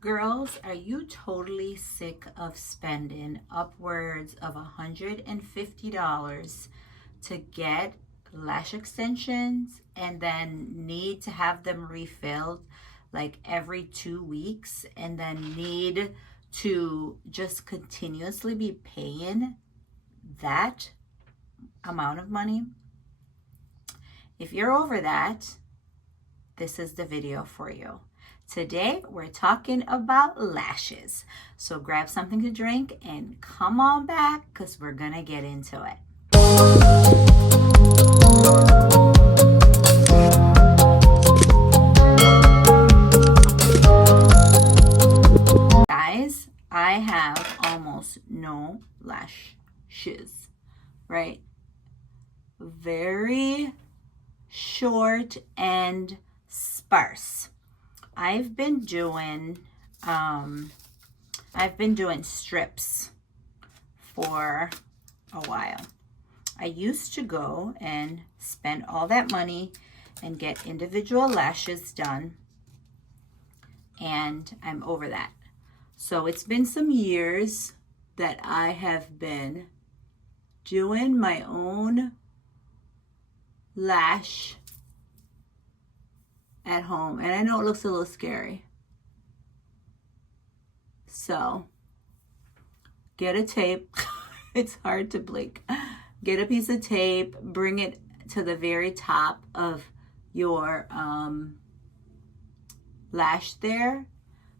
Girls, are you totally sick of spending upwards of $150 to get lash extensions and then need to have them refilled like every 2 weeks and then need to just continuously be paying that amount of money? If you're over that, this is the video for you. Today, we're talking about lashes. So grab something to drink and come on back because we're gonna get into it. Guys, I have almost no lashes, right? Very short and sparse. I've been doing strips for a while. I used to go and spend all that money and get individual lashes done, and I'm over that. So it's been some years that I have been doing my own lash at home, and I know it looks a little scary. So get a tape. It's hard to blink. Get a piece of tape, bring it to the very top of your lash there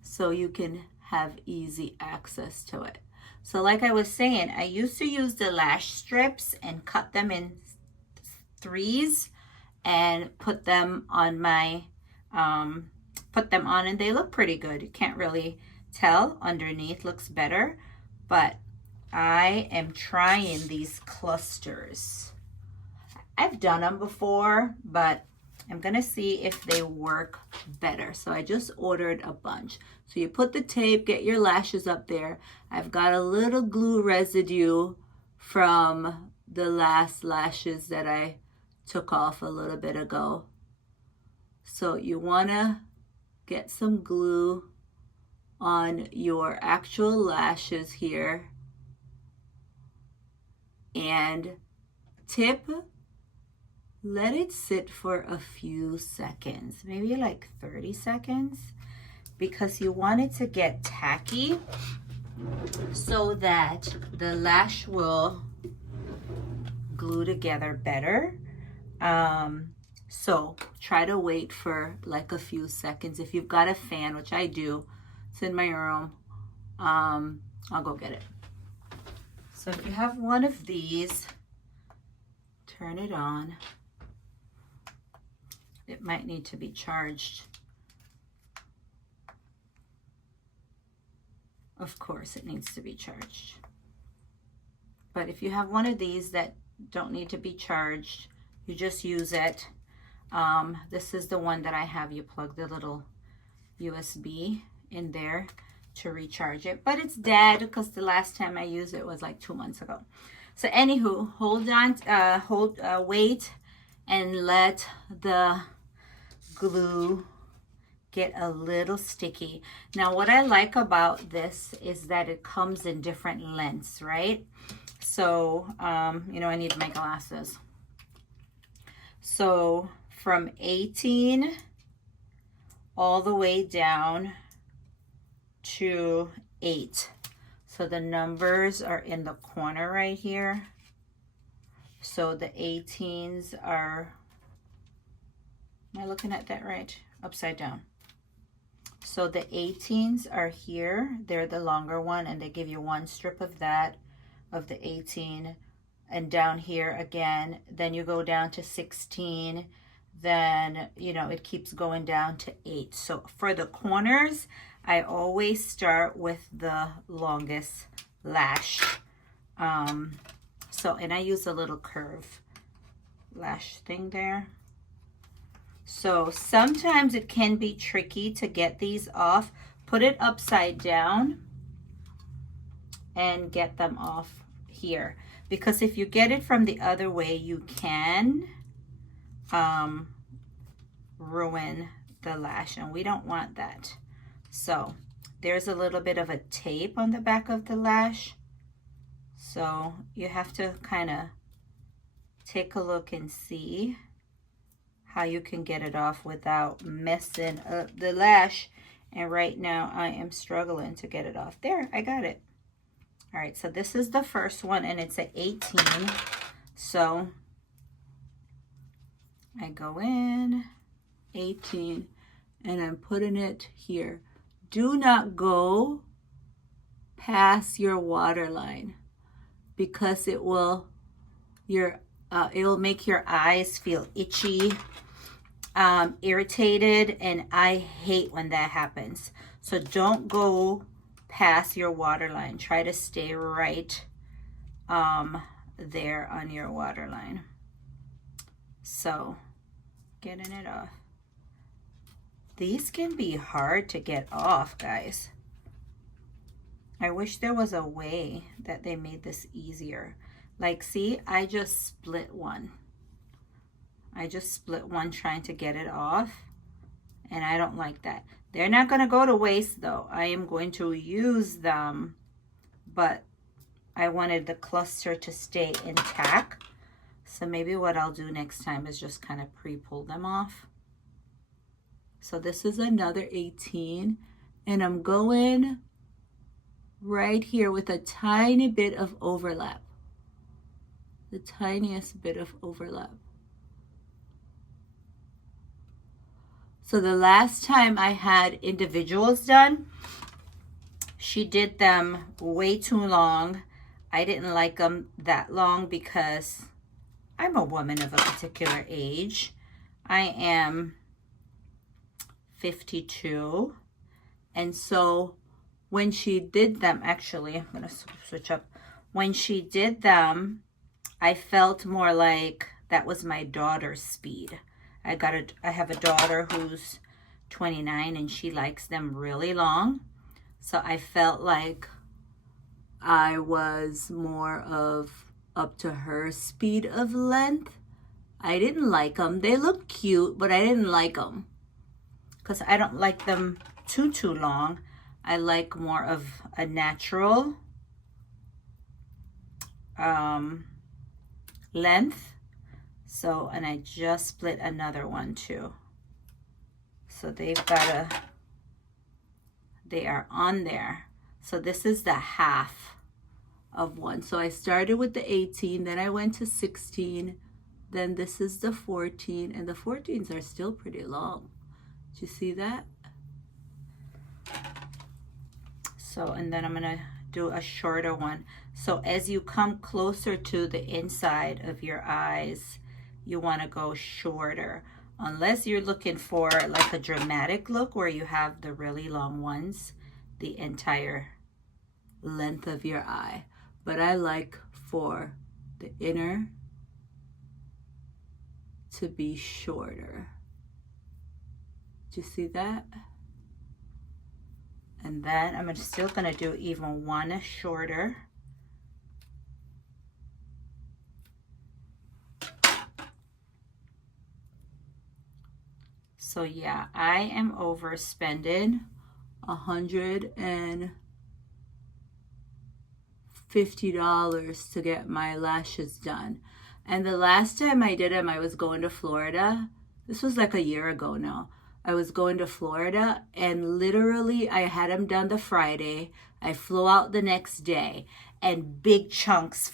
so you can have easy access to it. So like I was saying, I used to use the lash strips and cut them in threes and put them on my and they look pretty good. You can't really tell. Underneath looks better, but I am trying these clusters. I've done them before, but I'm gonna see if they work better. So I just ordered a bunch. So you put the tape, get your lashes up there. I've got a little glue residue from the last lashes that I took off a little bit ago. So you wanna get some glue on your actual lashes here, and let it sit for a few seconds, maybe like 30 seconds, because you want it to get tacky so that the lash will glue together better. So try to wait for like a few seconds. If you've got a fan, which I do, it's in my room, I'll go get it. So if you have one of these, turn it on. It might need to be charged. Of course, it needs to be charged. But if you have one of these that don't need to be charged, you just use it. This is the one that I have. You plug the little USB in there to recharge it, but it's dead because the last time I used it was like 2 months ago. So anywho, hold on, wait and let the glue get a little sticky. Now what I like about this is that it comes in different lengths, right? So you know, I need my glasses. So from 18 all the way down to 8. So the numbers are in the corner right here. So the 18s are, am I looking at that right? Upside down. So the 18s are here. They're the longer one, and they give you one strip of that, of the 18. And down here again, then you go down to 16. Then, you know, it keeps going down to 8. So for the corners, I always start with the longest lash. And I use a little curve lash thing there. So sometimes it can be tricky to get these off. Put it upside down and get them off here. Because if you get it from the other way, you can ruin the lash, and we don't want that. So there's a little bit of a tape on the back of the lash. So you have to kind of take a look and see how you can get it off without messing up the lash. And right now I am struggling to get it off. There, I got it. All right, so this is the first one, and it's an 18. So I go in, 18, and I'm putting it here. Do not go past your waterline, because it will make your eyes feel itchy, irritated, and I hate when that happens. So don't go past your waterline. Try to stay right there on your waterline. So getting it off. These can be hard to get off, guys. I wish there was a way that they made this easier. Like, see, I just split one. I just split one trying to get it off, and I don't like that. They're not going to go to waste, though. I am going to use them, but I wanted the cluster to stay intact. So maybe what I'll do next time is just kind of pre-pull them off. So this is another 18, and I'm going right here with a tiny bit of overlap. The tiniest bit of overlap. So the last time I had individuals done, she did them way too long. I didn't like them that long because I'm a woman of a particular age. I am 52. And so when she did them, actually, I'm going to switch up. When she did them, I felt more like that was my daughter's speed. I have a daughter who's 29 and she likes them really long. So I felt like I was more of up to her speed of length. I didn't like them. They look cute, but I didn't like them because I don't like them too long. I like more of a natural length. So, and I just split another one too. So they are on there. So this is the half of one. So I started with the 18, then I went to 16, then this is the 14, and the 14s are still pretty long. Do you see that? So, and then I'm gonna do a shorter one. So as you come closer to the inside of your eyes, you want to go shorter, unless you're looking for like a dramatic look where you have the really long ones the entire length of your eye. But I like for the inner to be shorter. Do you see that? And then I'm still going to do even one shorter. So yeah, I am overspending $150 to get my lashes done. And the last time I did them, I was going to Florida. This was like a year ago now. I was going to Florida and literally I had them done the Friday. I flew out the next day and big chunks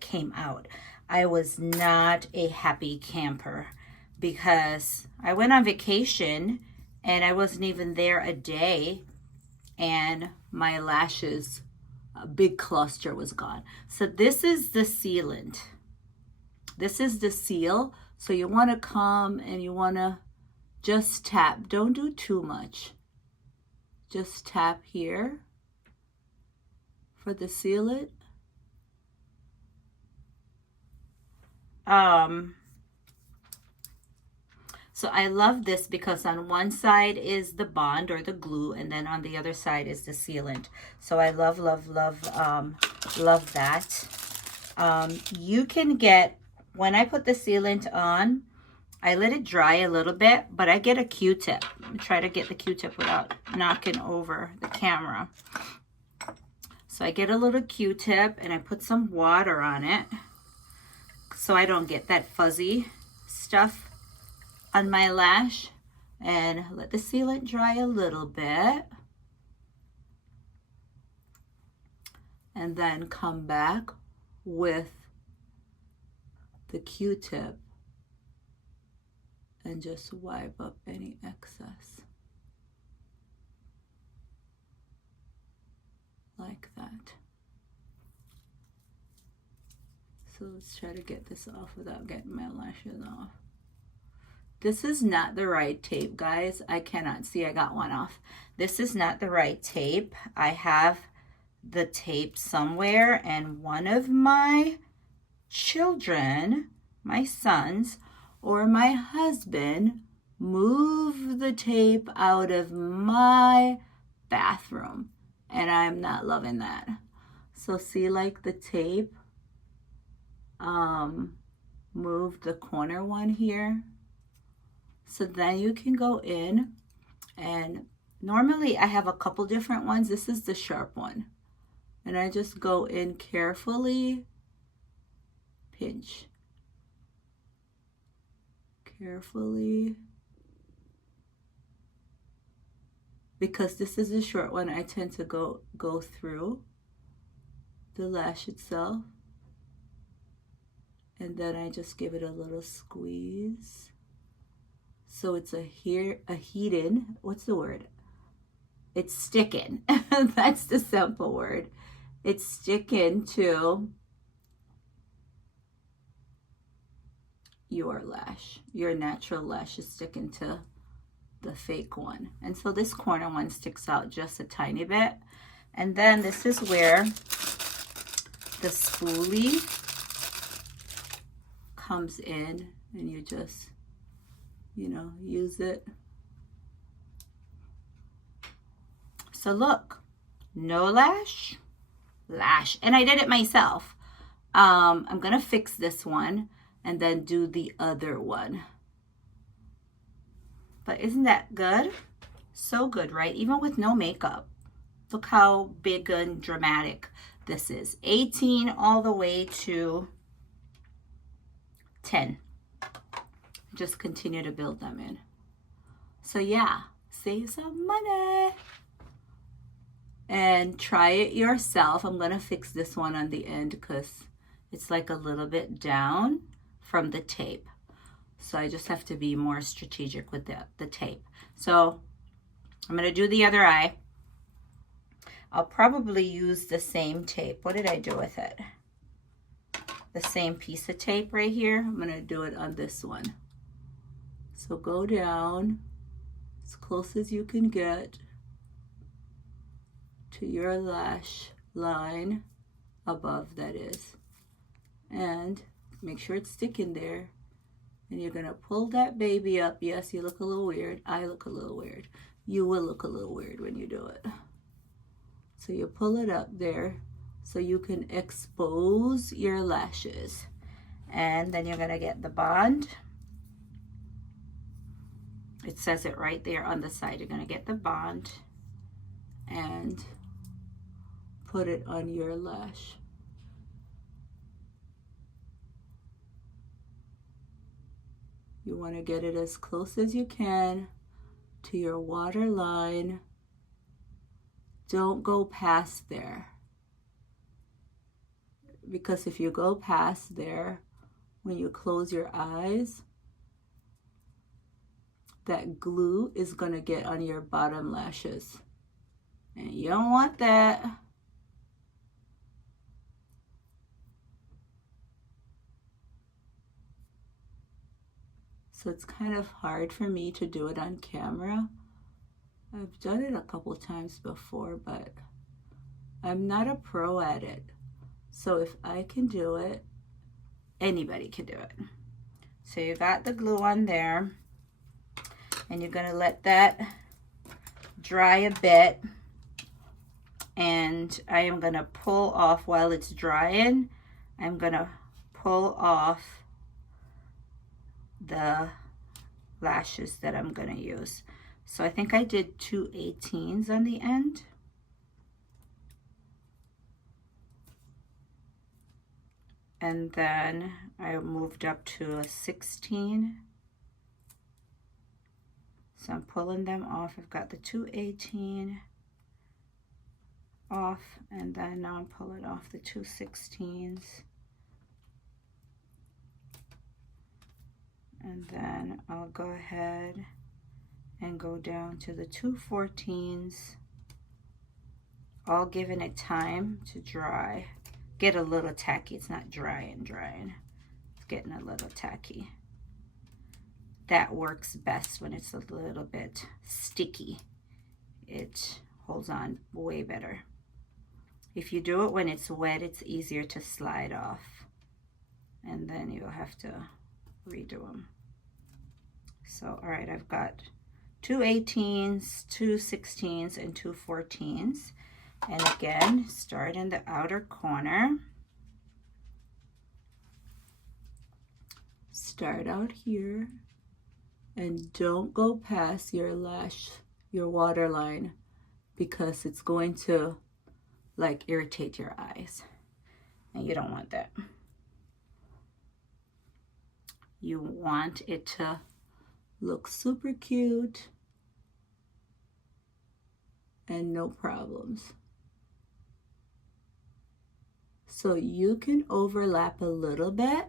came out. I was not a happy camper because I went on vacation and I wasn't even there a day and my lashes, a big cluster was gone. So this is the sealant. This is the seal. So you want to come and you want to just tap. Don't do too much. Just tap here for the sealant. So I love this because on one side is the bond or the glue, and then on the other side is the sealant. So I love that. You can get, when I put the sealant on, I let it dry a little bit, but I get a Q-tip. Try to get the Q-tip without knocking over the camera. So I get a little Q-tip and I put some water on it so I don't get that fuzzy stuff on my lash. And let the sealant dry a little bit. And then come back with the Q-tip and just wipe up any excess. Like that. So let's try to get this off without getting my lashes off. This is not the right tape, guys. I cannot see. I got one off. This is not the right tape. I have the tape somewhere, and one of my children, my sons, or my husband moved the tape out of my bathroom, and I'm not loving that. So see, like the tape moved the corner one here. So then you can go in, and normally I have a couple different ones. This is the sharp one. And I just go in carefully, pinch. Carefully. Because this is a short one, I tend to go through the lash itself. And then I just give it a little squeeze. So it's heating, what's the word? It's sticking. That's the simple word. It's sticking to your lash. Your natural lash is sticking to the fake one. And so this corner one sticks out just a tiny bit. And then this is where the spoolie comes in, and you just, you know, use it. So look, no lash, lash. And I did it myself. I'm gonna fix this one and then do the other one. But isn't that good? So good, right? Even with no makeup. Look how big and dramatic this is. 18 all the way to 10. Just continue to build them in. So yeah, save some money. And try it yourself. I'm gonna fix this one on the end because it's like a little bit down from the tape. So I just have to be more strategic with the tape. So I'm gonna do the other eye. I'll probably use the same tape. What did I do with it? The same piece of tape right here. I'm gonna do it on this one. So go down as close as you can get to your lash line above, that is, and make sure it's sticking there. And you're gonna pull that baby up. Yes, you look a little weird. I look a little weird. You will look a little weird when you do it. So you pull it up there so you can expose your lashes. And then you're gonna get the bond. It says it right there on the side. You're gonna get the bond and put it on your lash. You want to get it as close as you can to your water line. Don't go past there. Because if you go past there, when you close your eyes, that glue is going to get on your bottom lashes. And you don't want that. So it's kind of hard for me to do it on camera. I've done it a couple times before, but I'm not a pro at it. So if I can do it, anybody can do it. So you got the glue on there, and you're gonna let that dry a bit. And I am gonna pull off while it's drying. I'm gonna pull off the lashes that I'm gonna use. So I think I did 2 18s on the end. And then I moved up to a 16. So I'm pulling them off. I've got the 2 18 off, and then now I'm pulling off the 2 16s. And then I'll go ahead and go down to the 2 14s, all giving it time to dry. Get a little tacky. It's not drying. It's getting a little tacky. That works best when it's a little bit sticky. It holds on way better. If you do it when it's wet, it's easier to slide off, and then you'll have to redo them. So, all right, I've got 2 18s, 2 16s, and 2 14s. And again, start in the outer corner. Start out here, and don't go past your lash, your waterline, because it's going to like irritate your eyes, and you don't want that. You want it to look super cute and no problems. So you can overlap a little bit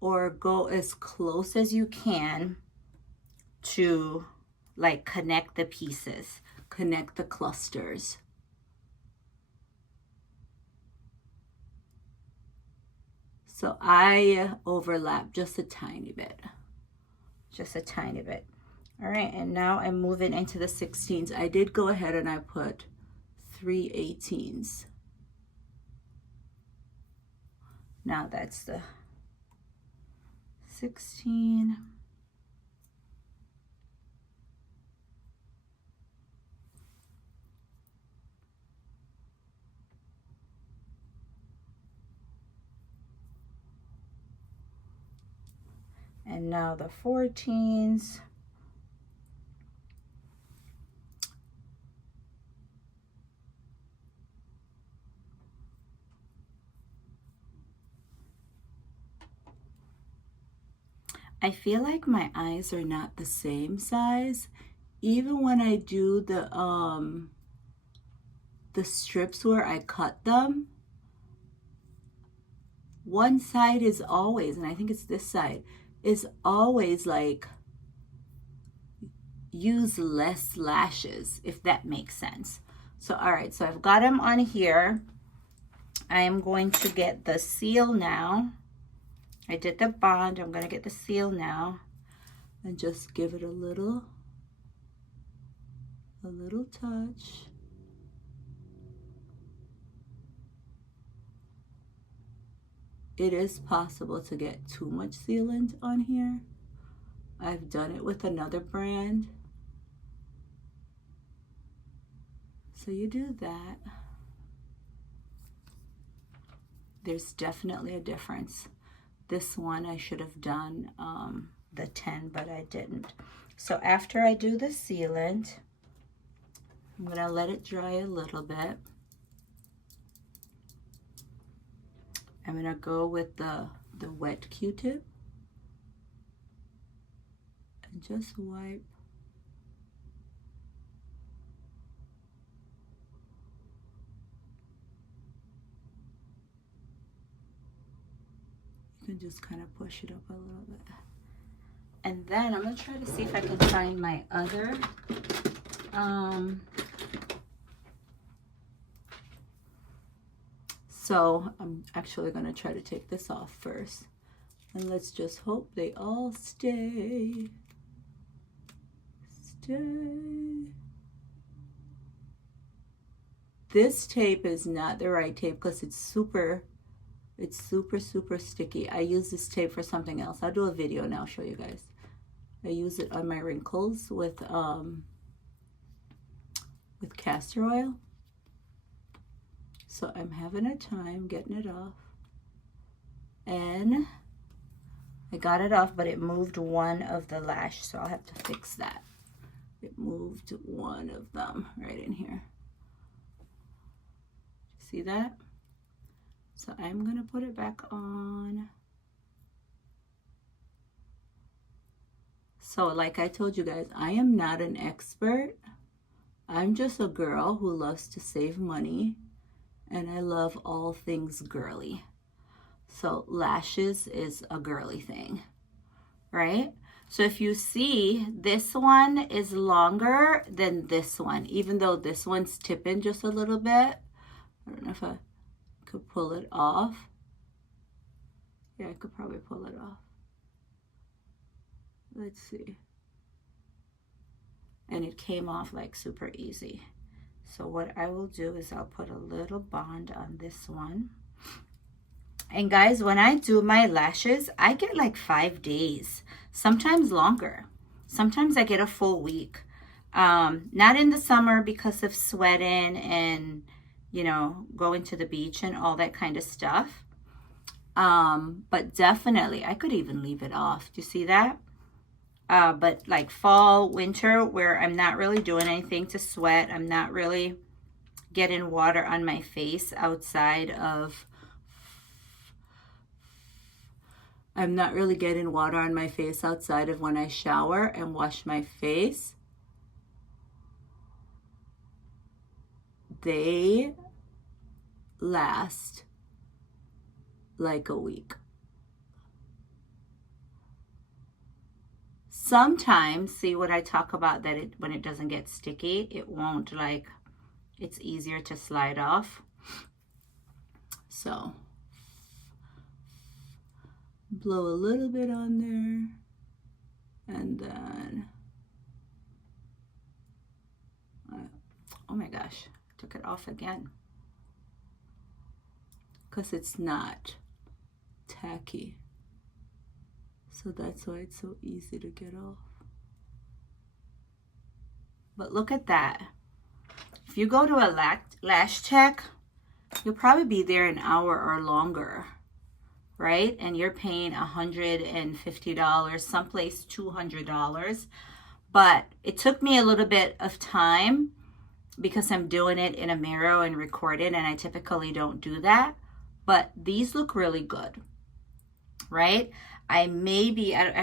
or go as close as you can to like connect the pieces, connect the clusters. So I overlap just a tiny bit, just a tiny bit. All right, and now I'm moving into the 16s. I did go ahead and I put 3 18s. Now that's the 16. And now the 14s. I feel like my eyes are not the same size. Even when I do the strips where I cut them, one side is always, and I think it's this side, is always like use less lashes, if that makes sense. So all right, so I've got them on here. I am going to get the seal now. I did the bond. I'm going to get the seal now and just give it a little touch. It is possible to get too much sealant on here. I've done it with another brand. So you do that. There's definitely a difference. This one I should have done the 10, but I didn't. So after I do the sealant, I'm gonna let it dry a little bit. I'm gonna go with the wet Q-tip and just wipe. You can just kind of push it up a little bit. And then I'm gonna try to see if I can find my other so I'm actually gonna try to take this off first. And let's just hope they all stay. This tape is not the right tape because it's super sticky. I use this tape for something else. I'll do a video and I'll show you guys. I use it on my wrinkles with castor oil. So I'm having a time getting it off. And I got it off, but it moved one of the lash, so I'll have to fix that. It moved one of them right in here. See that? So I'm gonna put it back on. So like I told you guys, I am not an expert. I'm just a girl who loves to save money, and I love all things girly. So lashes is a girly thing, right? So if you see, this one is longer than this one, even though this one's tipping just a little bit. I don't know if I could pull it off. Yeah, I could probably pull it off. Let's see. And it came off like super easy. So what I will do is I'll put a little bond on this one. And guys, when I do my lashes, I get like 5 days, sometimes longer. Sometimes I get a full week. Not in the summer because of sweating and, you know, going to the beach and all that kind of stuff. But definitely, I could even leave it off. Do you see that? But like fall, winter, where I'm not really doing anything to sweat, I'm not really getting water on my face outside of, I'm not really getting water on my face outside of when I shower and wash my face. They last like a week. Sometimes, see what I talk about, that it, when it doesn't get sticky, it won't, like, it's easier to slide off. So blow a little bit on there, and then oh my gosh, I took it off again because it's not tacky. So that's why it's so easy to get off. But look at that. If you go to a lash tech, you'll probably be there an hour or longer, right? And you're paying $150, someplace $200. But it took me a little bit of time because I'm doing it in a mirror and recording, and I typically don't do that. But these look really good, right? I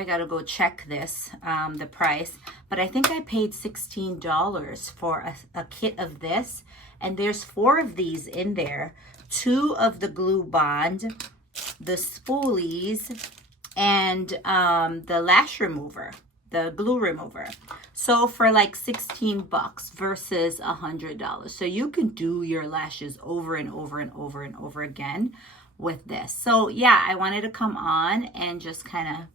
gotta go check this, the price, but I think I paid $16 for a kit of this, and there's 4 of these in there, 2 of the glue bond, the spoolies, and the lash remover, the glue remover. So for like 16 bucks versus $100. So you can do your lashes over and over and over and over again with this. So yeah, I wanted to come on and just kind of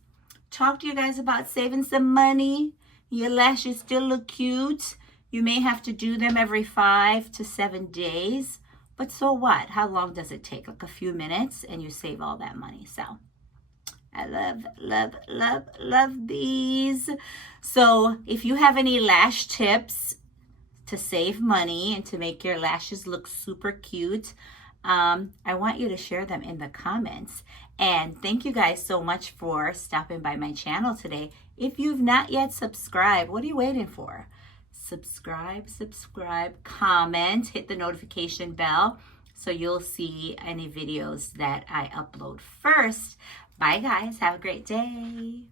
talk to you guys about saving some money. Your lashes still look cute. You may have to do them every 5 to 7 days, but so what? How long does it take? Like a few minutes, and you save all that money. So I love, love, love, love these. So if you have any lash tips to save money and to make your lashes look super cute, I want you to share them in the comments. And thank you guys so much for stopping by my channel today. If you've not yet subscribed, what are you waiting for? Subscribe, comment, hit the notification bell so you'll see any videos that I upload first. Bye guys, have a great day.